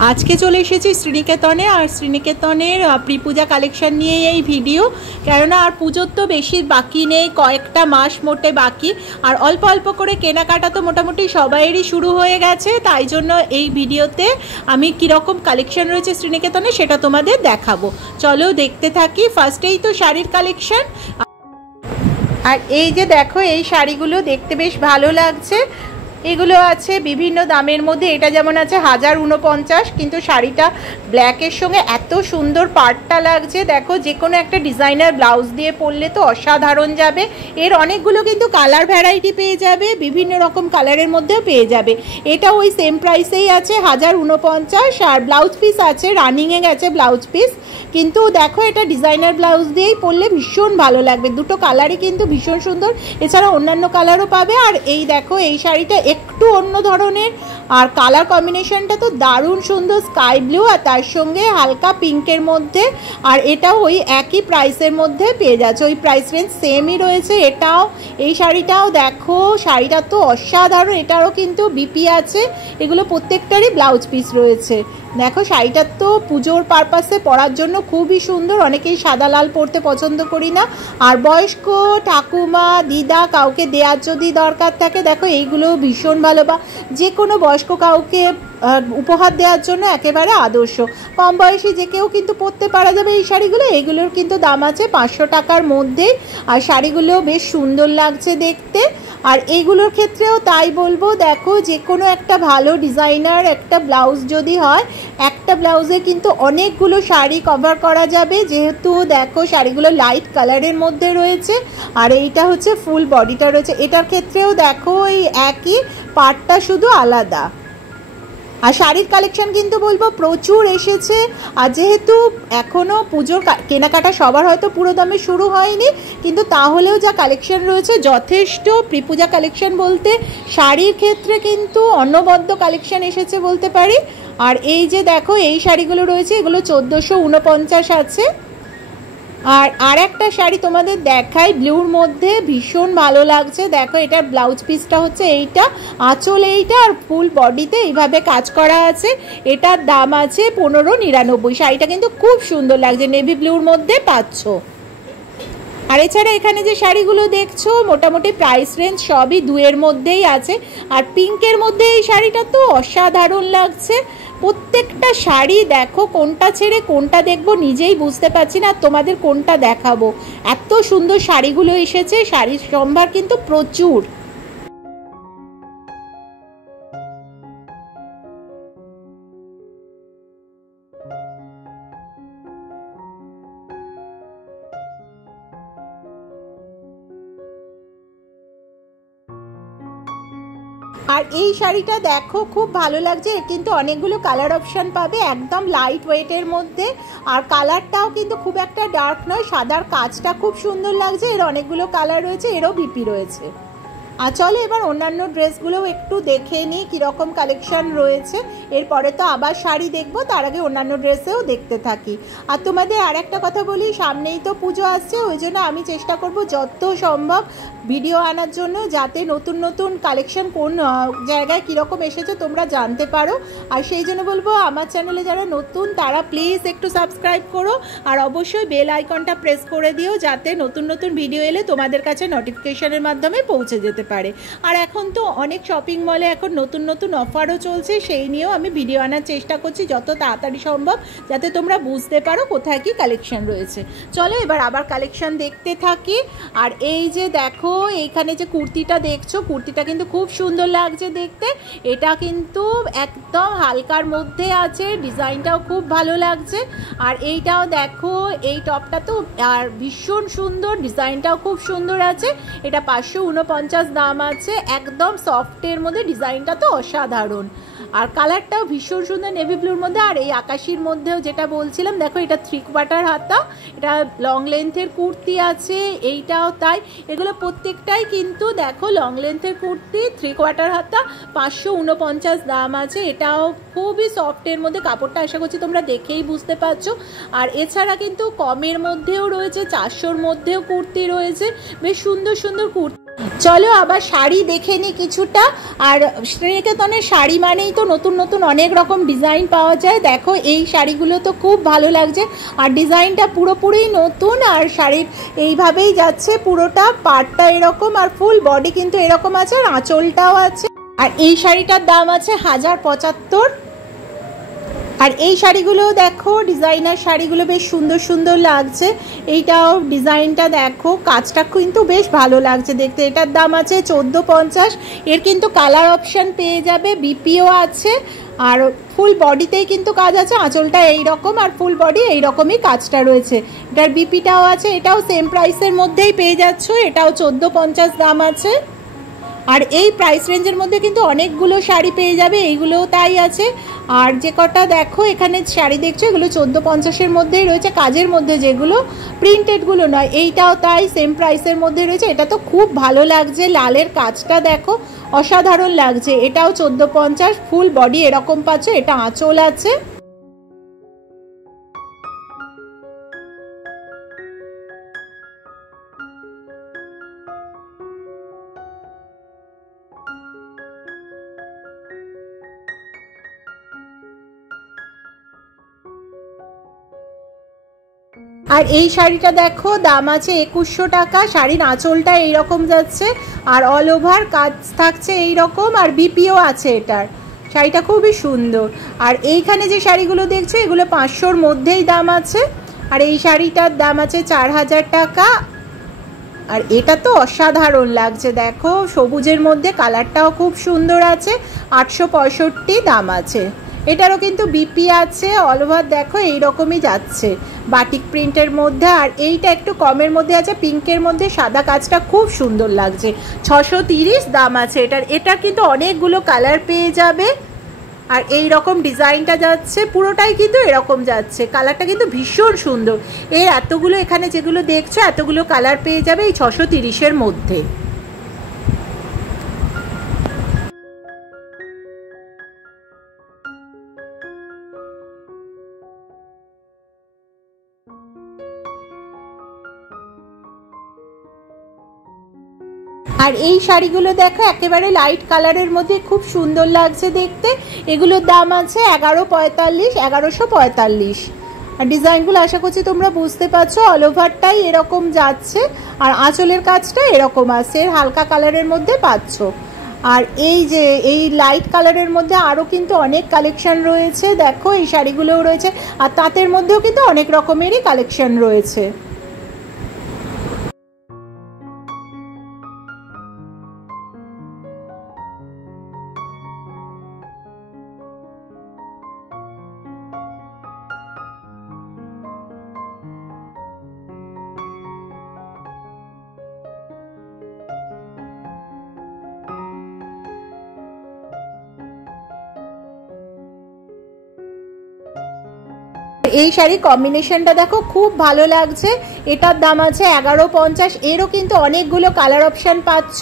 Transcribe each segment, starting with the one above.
আজকে চলে এসেছি শ্রীনিকেতনে। আর শ্রীনিকেতনের প্রিপূজা কালেকশন নিয়ে এই ভিডিও, কেননা আর পুজোর তো বেশি বাকি নেই, কয়েকটা মাস মোটে বাকি। আর অল্প অল্প করে কেনাকাটা তো মোটামুটি সবাইয়েরই শুরু হয়ে গেছে, তাই জন্য এই ভিডিওতে আমি কীরকম কালেকশন রয়েছে শ্রীনিকেতনে সেটা তোমাদের দেখাবো। চলো দেখতে থাকি। ফার্স্টেই তো শাড়ির কালেকশন। আর এই যে দেখো, এই শাড়িগুলো দেখতে বেশ ভালো লাগছে। এগুলো আছে বিভিন্ন দামের মধ্যে। এটা যেমন আছে 1049, কিন্তু শাড়িটা ব্ল্যাকের সঙ্গে এত সুন্দর পাড়টা লাগছে। দেখো, যে কোনো একটা ডিজাইনার ব্লাউজ দিয়ে পরলে তো অসাধারণ যাবে। এর অনেকগুলো কিন্তু কালার ভ্যারাইটি পেয়ে যাবে, বিভিন্ন রকম কালারের মধ্যেও পেয়ে যাবে। এটা ওই সেম প্রাইসেই আছে 1049। আর ব্লাউজ পিস আছে, রানিংয়ে গেছে ব্লাউজ পিস, কিন্তু দেখো এটা ডিজাইনার ব্লাউজ দিয়েই পরলে ভীষণ ভালো লাগবে। দুটো কালারই কিন্তু ভীষণ সুন্দর, এছাড়া অন্যান্য কালারও পাবে। আর এই দেখো, এই শাড়িটা একটু অন্য ধরনের, আর কালার কম্বিনেশনটা তো দারুণ সুন্দর, স্কাই ব্লু আর তার সঙ্গে হালকা পিঙ্কের মধ্যে। আর এটাও ওই একই প্রাইসের মধ্যে পেয়ে যাচ্ছে, ওই প্রাইস রেঞ্জ সেমই রয়েছে। এটাও, এই শাড়িটাও দেখো, শাড়িটা তো অসাধারণ। এটারও কিন্তু বিপি আছে। এগুলো প্রত্যেকটারই ব্লাউজ পিস রয়েছে। দেখো, শাড়িটা তো পুজোর পারপাসে পরার জন্য খুবই সুন্দর। অনেকেই সাদা লাল পরতে পছন্দ করি না, আর বয়স্ক ঠাকুমা দিদা কাউকে দেওয়ার যদি দরকার থাকে, দেখো এইগুলো ভীষণ ভালো, বা যে কোনো বয়স্ক কাউকে উপহার দেওয়ার জন্য একেবারে আদর্শ। কম বয়সী যে কেউ কিন্তু পরতে পারা যাবে এই শাড়িগুলো। এইগুলোর কিন্তু দাম আছে 500 টাকার মধ্যেই। আর শাড়িগুলো বেশ সুন্দর লাগছে দেখতে। আর এইগুলোর ক্ষেত্রেও তাই বলবো, দেখো যে কোনো একটা ভালো ডিজাইনার একটা ব্লাউজ যদি হয়, একটা ব্লাউজে কিন্তু অনেকগুলো শাড়ি কভার করা যাবে। যেহেতু দেখো শাড়িগুলো লাইট কালারের মধ্যে রয়েছে, আর এইটা হচ্ছে ফুল বডিটা রয়েছে। এটার ক্ষেত্রেও দেখো এই একই, পাটটা শুধু আলাদা। আর শাড়ির কালেকশন কিন্তু বলবো প্রচুর এসেছে। আর যেহেতু এখনও পুজোর কেনাকাটা সবার হয়তো পুরো দামে শুরু হয়নি, কিন্তু তাহলেও যা কালেকশন রয়েছে যথেষ্ট। প্রিপূজা কালেকশন বলতে শাড়ির ক্ষেত্রে কিন্তু অনবদ্য কালেকশন এসেছে বলতে পারি। আর এই যে দেখো, এই শাড়িগুলো রয়েছে, এগুলো 1449 আছে। আর একটা শাড়ি তোমাদের দেখাই, ব্লুর মধ্যে ভীষণ ভালো লাগছে। দেখো, এটার ব্লাউজ পিসটা হচ্ছে এইটা, আঁচল এইটা, আর ফুল বডিতে এইভাবে কাজ করা আছে। এটার দাম আছে 1599। শাড়িটা কিন্তু খুব সুন্দর লাগছে, নেভি ব্লুর মধ্যে পাচ্ছ। আর এছাড়া এখানে যে শাড়িগুলো দেখছো মোটামুটি প্রাইস রেঞ্জ সবই 2-এর মধ্যেই আছে। আর পিঙ্কের মধ্যে এই শাড়িটা তো অসাধারণ লাগছে। প্রত্যেকটা শাড়ি দেখো, কোনটা ছেড়ে কোনটা দেখবো নিজেই বুঝতে পারছি না, তোমাদের কোনটা দেখাবো। এত সুন্দর শাড়িগুলো এসেছে, শাড়ির সম্ভার কিন্তু প্রচুর। আর এই শাড়িটা দেখো, খুব ভালো লাগছে। এর কিন্তু অনেকগুলো কালার অপশান পাবে, একদম লাইট ওয়েটের মধ্যে। আর কালারটাও কিন্তু খুব একটা ডার্ক নয়, সাদার কাজটা খুব সুন্দর লাগছে। এর অনেকগুলো কালার রয়েছে, এরও বিপি রয়েছে। আর চলো এবার অন্যান্য ড্রেসগুলোও একটু দেখে নিই কীরকম কালেকশান রয়েছে। এরপরে তো আবার শাড়ি দেখবো, তার আগে অন্যান্য ড্রেসেও দেখতে থাকি। আর তোমাদের আর একটা কথা বলি, সামনেই তো পুজো আসছে, ওই জন্য আমি চেষ্টা করব যত সম্ভব ভিডিও আনার জন্য, যাতে নতুন নতুন কালেকশান কোন জায়গায় কীরকম এসেছে তোমরা জানতে পারো। আর সেই জন্য বলবো, আমার চ্যানেলে যারা নতুন তারা প্লিজ একটু সাবস্ক্রাইব করো, আর অবশ্যই বেল আইকনটা প্রেস করে দিও, যাতে নতুন নতুন ভিডিও এলে তোমাদের কাছে নোটিফিকেশনের মাধ্যমে পৌঁছে যেতে পারে। আর এখন তো অনেক শপিং মলে এখন নতুন নতুন অফারও চলছে, সেই নিয়েও আমি ভিডিও আনার চেষ্টা করছি যত তাড়াতাড়ি সম্ভব, যাতে তোমরা বুঝতে পারো কোথায় কি কালেকশন রয়েছে। চলো এবার আবার কালেকশন দেখতে থাকি। আর এই যে দেখো, এইখানে যে কুর্তিটা দেখছো, কুর্তিটা কিন্তু খুব সুন্দর লাগছে দেখতে। এটা কিন্তু একদম হালকার মধ্যে আছে, ডিজাইনটাও খুব ভালো লাগছে। আর এইটাও দেখো, এই টপটা তো আর ভীষণ সুন্দর, ডিজাইনটাও খুব সুন্দর আছে। এটা 549 দাম আছে, একদম সফটের মধ্যে, ডিজাইনটা তো অসাধারণ। আর কালারটাও ভীষণ সুন্দর, নেভি ব্লুর মধ্যে। আর এই আকাশির মধ্যেও যেটা বলছিলাম, দেখো এটা 3/4 হাতা, এটা লং লেন্থের কুর্তি আছে। এইটাও তাই, এগুলো প্রত্যেকটাই কিন্তু দেখো লং লেন্থের কুর্তি, 3/4 হাতা, 549 দাম আছে। এটাও খুবই সফটের মধ্যে, কাপড়টা আশা করছি তোমরা দেখেই বুঝতে পারছো। আর এছাড়া কিন্তু কমের মধ্যেও রয়েছে, 400-র মধ্যেও কুর্তি রয়েছে, বেশ সুন্দর সুন্দর কুর্তি। চলো আবার শাড়ি দেখে নিই কিছুটা। আর শ্রীনিকেতনের শাড়ি মানেই তো নতুন নতুন অনেক রকম ডিজাইন পাওয়া যায়। দেখো এই শাড়িগুলো তো খুব ভালো লাগছে, আর ডিজাইনটা পুরোপুরি নতুন, আর শাড়ির এইভাবেই যাচ্ছে পুরোটা, পাড়টা এরকম আর ফুল বডি কিন্তু এরকম আছে, আর আঁচলটাও আছে। আর এই শাড়িটার দাম আছে 1075। আর এই শাড়িগুলো দেখো, ডিজাইনার শাড়িগুলো বেশ সুন্দর সুন্দর লাগছে। এইটাও ডিজাইনটা দেখো, কাজটা কিন্তু বেশ ভালো লাগছে দেখতে। এটার দাম আছে 1450। এর কিন্তু কালার অপশান পেয়ে যাবে, বিপিও আছে, আর ফুল বডিতেই কিন্তু কাজ আছে। আঁচলটা এইরকম আর ফুল বডি এইরকমই কাজটা রয়েছে। এটার বিপিটাও আছে, এটাও সেম প্রাইসের মধ্যেই পেয়ে যাচ্ছ, এটাও 1450 দাম আছে। আর এই প্রাইস রেঞ্জের মধ্যে কিন্তু অনেকগুলো শাড়ি পেয়ে যাবে, এইগুলোও তাই আছে। আর যে কটা দেখো এখানে শাড়ি দেখছো, এগুলো 1450-এর মধ্যেই রয়েছে, কাজের মধ্যে, যেগুলো প্রিন্টেডগুলো নয়। এইটাও তাই সেম প্রাইসের মধ্যে রয়েছে। এটা তো খুব ভালো লাগছে, লালের কাজটা দেখো অসাধারণ লাগছে। এটাও 1450, ফুল বডি এরকম পাচ্ছ, এটা আঁচল আছে। আর এই শাড়িটা দেখো, দাম আছে 2100 টাকা। শাড়ির আঁচলটা এইরকম যাচ্ছে, আর অল ওভার কাজ থাকছে এইরকম, আর বিপিও আছে এটার। শাড়িটা খুবই সুন্দর। আর এইখানে যে শাড়িগুলো দেখছো, এগুলো 500-র মধ্যেই দাম আছে। আর এই শাড়িটার দাম আছে 4000 টাকা। আর এটা তো অসাধারণ লাগছে দেখো, সবুজের মধ্যে, কালারটাও খুব সুন্দর আছে। 865 দাম আছে। এটারও কিন্তু বিপি আছে, অল ওভার দেখো এইরকমই যাচ্ছে, বাটিক প্রিন্টের মধ্যে। আর এইটা একটু কমের মধ্যে আছে, পিঙ্কের মধ্যে সাদা কাজটা খুব সুন্দর লাগছে। 630 দাম আছে এটার। এটার কিন্তু অনেকগুলো কালার পেয়ে যাবে। আর এই রকম ডিজাইনটা যাচ্ছে, পুরোটাই কিন্তু এরকম যাচ্ছে, কালারটা কিন্তু ভীষণ সুন্দর। এর এতগুলো এখানে যেগুলো দেখছো, এতগুলো কালার পেয়ে যাবে এই 630-এর মধ্যে। আর এই শাড়িগুলো দেখো একেবারে লাইট কালারের মধ্যে, খুব সুন্দর লাগছে দেখতে। এগুলোর দাম আছে 1145। আর ডিজাইনগুলো আশা করছি তোমরা বুঝতে পারছো, অল ওভারটাই এরকম যাচ্ছে, আর আঁচলের কাজটা এরকম আছে, হালকা কালারের মধ্যে পাচ্ছ। আর এই যে এই লাইট কালারের মধ্যে আরও কিন্তু অনেক কালেকশন রয়েছে, দেখো এই শাড়িগুলোও রয়েছে, আর তাঁতের মধ্যেও কিন্তু অনেক রকমেরই কালেকশন রয়েছে। এই শাড়ি কম্বিনেশনটা দেখো খুব ভালো লাগছে। এটার দাম আছে 1150। এরও কিন্তু অনেকগুলো কালার অপশান পাচ্ছ।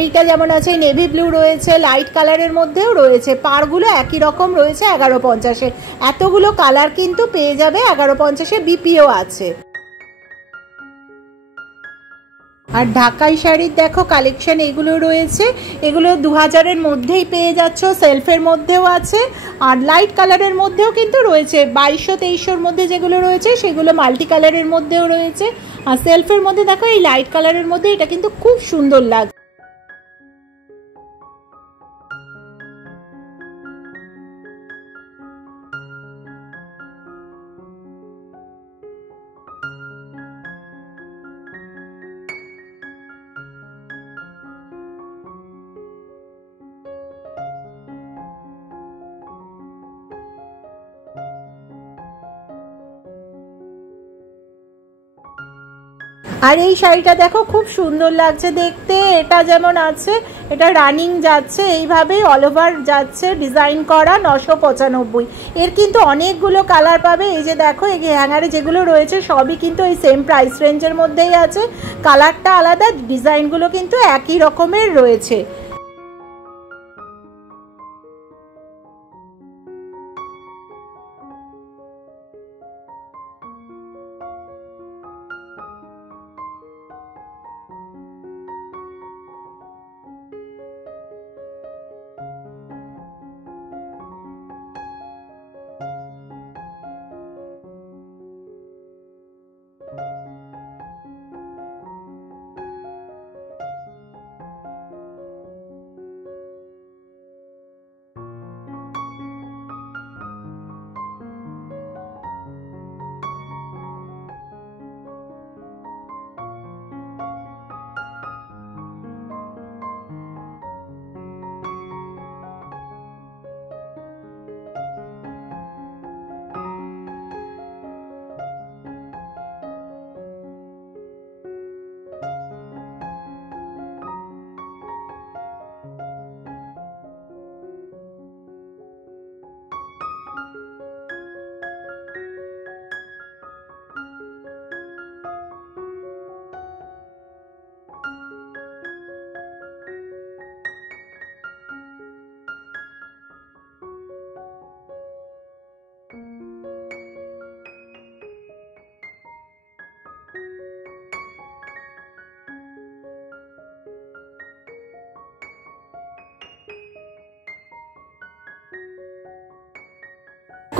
এইটা যেমন আছে নেভি ব্লু রয়েছে, লাইট কালারের মধ্যেও রয়েছে, পাড়গুলো একই রকম রয়েছে 1150-এ। এতগুলো কালার কিন্তু পেয়ে যাবে 1150-এ, বিপিও আছে। আর ঢাকাই শাড়ির দেখো কালেকশন এগুলো রয়েছে, এগুলো 2000-এর মধ্যেই পেয়ে যাচ্ছ, সেলফের মধ্যেও আছে, আর লাইট কালারের মধ্যেও কিন্তু রয়েছে। 2200-2300-র মধ্যে যেগুলো রয়েছে সেগুলো মাল্টি কালারের মধ্যেও রয়েছে। আর সেলফের মধ্যে দেখো এই লাইট কালারের মধ্যে এটা কিন্তু খুব সুন্দর লাগে। আর এই শাড়িটা দেখো খুব সুন্দর লাগছে দেখতে। এটা যেমন আছে, এটা রানিং যাচ্ছে, এইভাবেই অল ওভার যাচ্ছে, ডিজাইন করা, 995। এর কিন্তু অনেকগুলো কালার পাবে। এই যে দেখো এই হ্যাঙ্গারে যেগুলো রয়েছে সবই কিন্তু এই সেম প্রাইস রেঞ্জের মধ্যেই আছে, কালারটা আলাদা, ডিজাইনগুলো কিন্তু একই রকমের রয়েছে।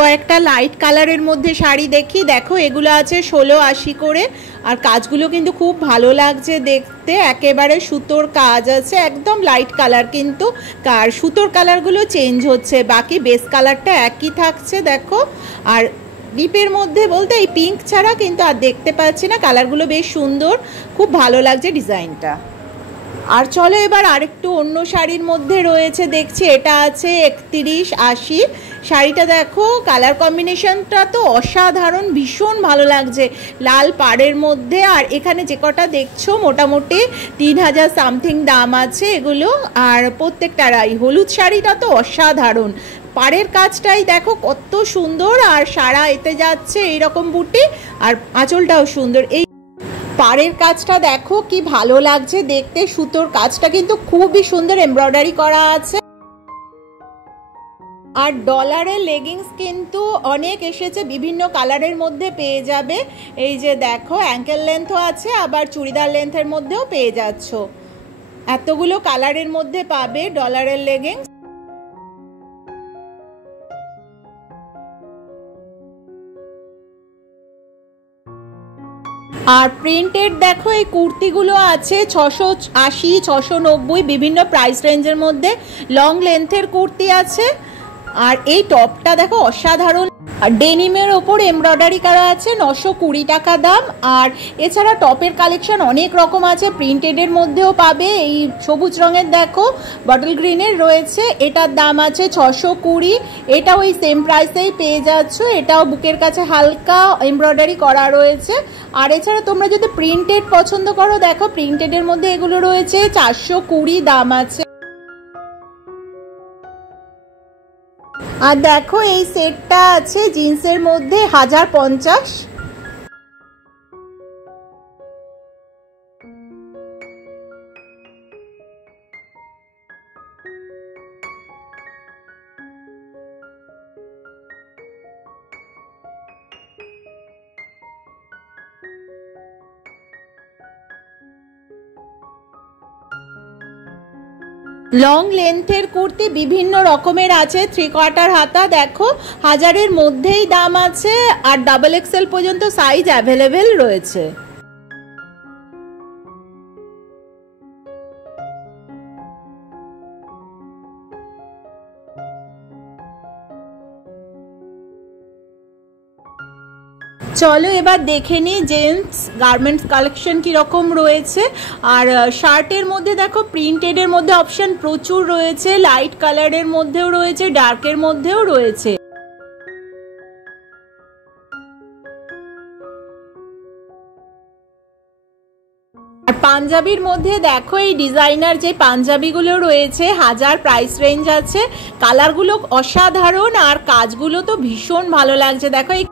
কয়েকটা লাইট কালারের মধ্যে শাড়ি দেখি। দেখো এগুলো আছে 1680 করে, আর কাজগুলো কিন্তু খুব ভালো লাগছে দেখতে, একেবারে সুতোর কাজ আছে, একদম লাইট কালার, কিন্তু সুতোর কালারগুলো চেঞ্জ হচ্ছে, বাকি বেস কালারটা একই থাকছে। দেখো আর ডিপের মধ্যে বলতে এই পিঙ্ক ছাড়া কিন্তু আর দেখতে পাচ্ছি না, কালারগুলো বেশ সুন্দর, খুব ভালো লাগছে ডিজাইনটা। আর চলো এবার আরেকটু অন্য শাড়ির মধ্যে রয়েছে দেখছি, এটা আছে 3180 শাড়িটা। দেখো কালার কম্বিনেশনটা তো অসাধারণ, ভীষণ ভালো লাগছে, লাল পাড়ের মধ্যে। আর এখানে যে কটা দেখছো মোটামুটি 3000 সামথিং দাম আছে এগুলো, আর প্রত্যেকটারাই। হলুদ শাড়িটা তো অসাধারণ, পাড়ের কাজটাই দেখো কত সুন্দর, আর সারা এতে যাচ্ছে এইরকম বুটি, আর আঁচলটাও সুন্দর। এই পাড়ের কাজটা দেখো কি ভালো লাগছে দেখতে, সুতোর কাজটা কিন্তু খুবই সুন্দর এমব্রয়ডারি করা আছে। আর ডলারের লেগিংস কিন্তু অনেক এসেছে, বিভিন্ন কালারের মধ্যে পেয়ে যাবে। এই যে দেখো অ্যাঙ্কেল লেন্থও আছে, আবার চুড়িদার লেন্থের মধ্যেও পেয়ে যাচ্ছ, এতগুলো কালারের মধ্যে পাবে ডলারের লেগিংস। আর প্রিন্টেড দেখো এই কুর্তিগুলো আছে 680 690 বিভিন্ন প্রাইস রেঞ্জের মধ্যে, লং লেন্থের কুর্তি আছে। আর এই টপটা দেখো অসাধারণ, আর ডেনিমের ওপর এমব্রয়ডারি করা আছে, 920 টাকা দাম। আর এছাড়া টপের কালেকশন অনেক রকম আছে, প্রিন্টেডের মধ্যেও পাবে। এই সবুজ রঙের দেখো বটল গ্রিনের রয়েছে, এটার দাম আছে 620, এটাও ওই সেম প্রাইসেই পেয়ে যাচ্ছ, এটাও বুকের কাছে হালকা এমব্রয়ডারি করা রয়েছে। আর এছাড়া তোমরা যদি প্রিন্টেড পছন্দ করো, দেখো প্রিন্টেডের মধ্যে এগুলো রয়েছে 420 দাম আছে। আর দেখো এই সেটটা আছে জিন্সের মধ্যে 1050। লং লেন্থের কুর্তি বিভিন্ন রকমের আছে, 3/4 হাতা, দেখো 1000-এর মধ্যেই দাম আছে, আর ডাবল এক্সেল পর্যন্ত সাইজ অ্যাভেলেবেল রয়েছে। চলো এবার দেখে নিই জেন্টস গার্মেন্টস কালেকশন কীরকম রয়েছে। আর শার্টের মধ্যে দেখো প্রিন্টেডের মধ্যে অপশান প্রচুর রয়েছে, লাইট কালারের মধ্যেও রয়েছে, ডার্কের মধ্যেও রয়েছে। আর পাঞ্জাবির মধ্যে দেখো এই ডিজাইনার যে পাঞ্জাবিগুলো রয়েছে 1000 প্রাইস রেঞ্জ আছে, কালারগুলো অসাধারণ, আর কাজগুলো তো ভীষণ ভালো লাগছে। দেখো এই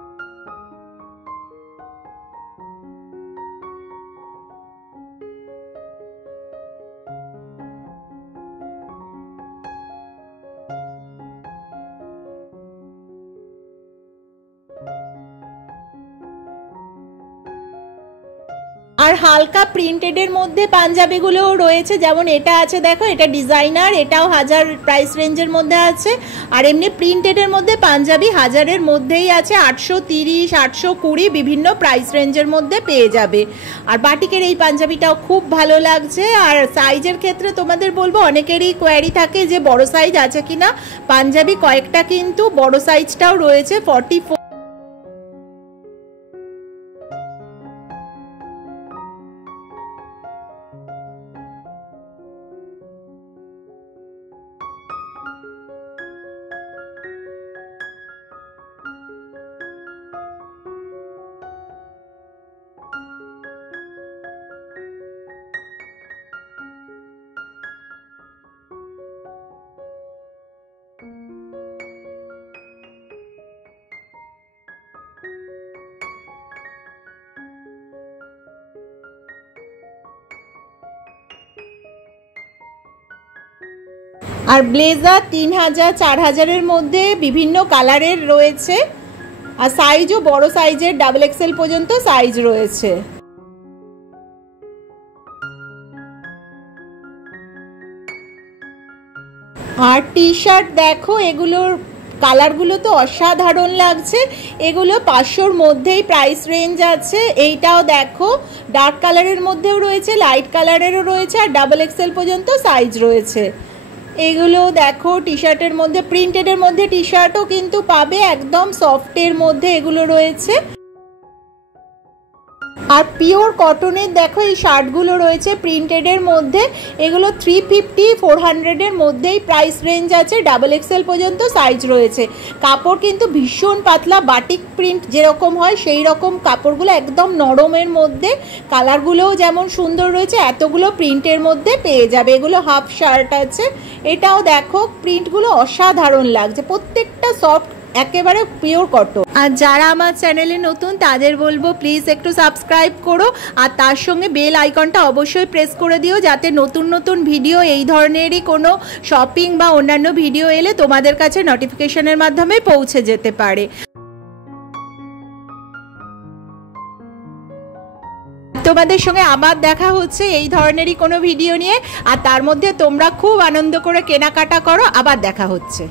আর হালকা প্রিন্টেডের মধ্যে পাঞ্জাবিগুলোও রয়েছে, যেমন এটা আছে দেখো, এটা ডিজাইনার, এটাও 1000 প্রাইস রেঞ্জের মধ্যে আছে। আর এমনি প্রিন্টেডের মধ্যে পাঞ্জাবি 1000-এর মধ্যেই আছে, 830 820 বিভিন্ন প্রাইস রেঞ্জের মধ্যে পেয়ে যাবে। আর বাটিকের এই পাঞ্জাবিটাও খুব ভালো লাগছে। আর সাইজের ক্ষেত্রে তোমাদের বলবো, অনেকেরই কোয়ারি থাকে যে বড় সাইজ আছে কিনা, পাঞ্জাবি কয়েকটা কিন্তু বড় সাইজটাও রয়েছে 44। আর ব্লেজার 3000 4000-এর মধ্যে বিভিন্ন কালারের রয়েছে, আর সাইজও বড় সাইজের ডাবল এক্সেল পর্যন্ত সাইজ রয়েছে। আর টি শার্ট দেখো, এগুলোর কালারগুলো তো অসাধারণ লাগছে। এগুলো 500-র মধ্যেই প্রাইস রেঞ্জ আছে। এইটাও দেখো ডার্ক কালারের মধ্যেও রয়েছে, লাইট কালারেরও রয়েছে, আর ডাবল এক্সেল পর্যন্ত সাইজ রয়েছে। এগুলো দেখো টি শার্টের মধ্যে, প্রিন্টেডের মধ্যে টি শার্টও কিন্তু পাবে, একদম সফটের মধ্যে এগুলো রয়েছে। আর পিওর কটনের দেখো এই শার্টগুলো রয়েছে প্রিন্টেডের মধ্যে। এগুলো 350-400-এর মধ্যেই প্রাইস রেঞ্জ আছে, ডাবল এক্সেল পর্যন্ত সাইজ রয়েছে। কাপড় কিন্তু ভীষণ পাতলা, বাটিক প্রিন্ট যেরকম হয় সেই রকম কাপড়গুলো, একদম নরমের মধ্যে। কালারগুলোও যেমন সুন্দর রয়েছে, এতগুলো প্রিন্টের মধ্যে পেয়ে যাবে। এগুলো হাফ শার্ট আছে। এটাও দেখো প্রিন্টগুলো অসাধারণ লাগছে, প্রত্যেকটা সফট, একেবারে পিওর কটন। আর যারা আমার চ্যানেলে নতুন তাদের বলবো প্লিজ একটু সাবস্ক্রাইব করো, আর তার সঙ্গে বেল আইকনটা অবশ্যই প্রেস করে দিও, যাতে নতুন নতুন ভিডিও এই ধরনেরই কোনো শপিং বা অন্যান্য ভিডিও এলে তোমাদের কাছে নোটিফিকেশনের মাধ্যমে পৌঁছে যেতে পারে। তোমাদের সঙ্গে আবার দেখা হচ্ছে এই ধরনেরই কোনো ভিডিও নিয়ে, আর তার মধ্যে তোমরা খুব আনন্দ করে কেনাকাটা করো। আবার দেখা হচ্ছে।